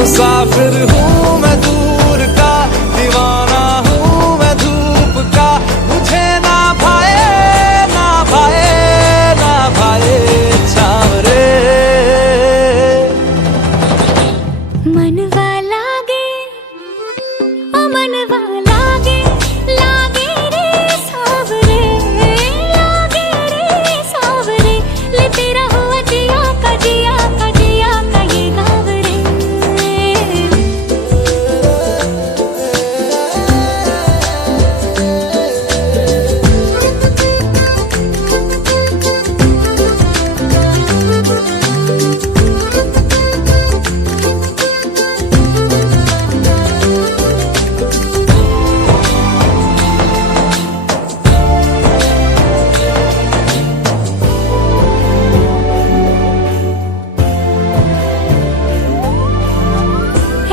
मुसाफिर हूँ मैं दूर का, दीवाना हूँ मैं धूप का, मुझे ना भाए ना भाए ना भाए छावरे। मनवा लागे ओ मनवा लागे, लागे रे सावरे, लागे रे सावरे, ले तेरा हुआ जिया का जिया का जिया का ये गाँव रे।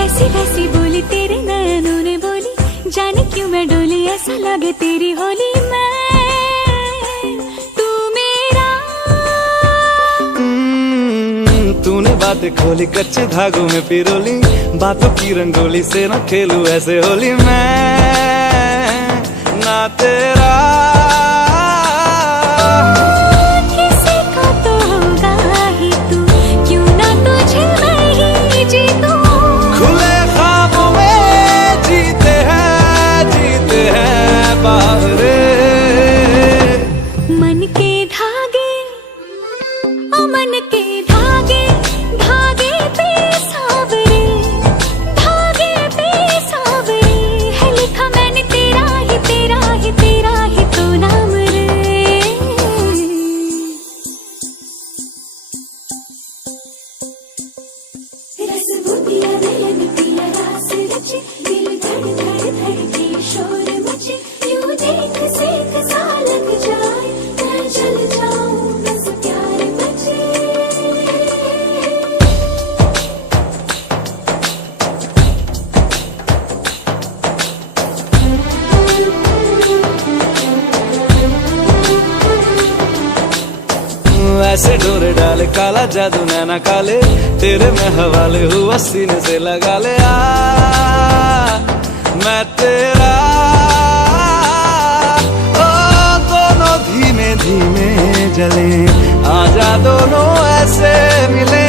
ऐसी वैसी बोली तेरे नैनों ने बोली, जाने क्यों मैं डोली, ऐसा लगे तेरी होली मैं तू मेरा। तूने बातें खोली कच्चे धागों में पिरोली, बातों की रंगोली से न खेलूं ऐसे होली मैं ना तेरा। किसी को तो होगा ही तू, क्यों ना तुझे मैं ही जीतूं। खुले ख्वाबों में जीते हैं बावरे। मन के धागे ओ मन के धागे, धागे पे सावरे, धागे पे सावरे, है लिखा मैंने तेरा ही तेरा ही तेरा ही तो नाम रे। रस बुंदिया नयन पिया रास रचे, दिल धड़ धड़ धड़के शोर मचे, यूं देख सेक सा लग जाए, मैं जल जाऊं बस प्यार बचे। ऐसे डोरे डाले काला जादू नैना काले, तेरे में हवाले हुआ सीने से लगा ले आ मैं तेरा। ओ दोनों धीमे धीमे जले, आजा दोनों ऐसे मिले।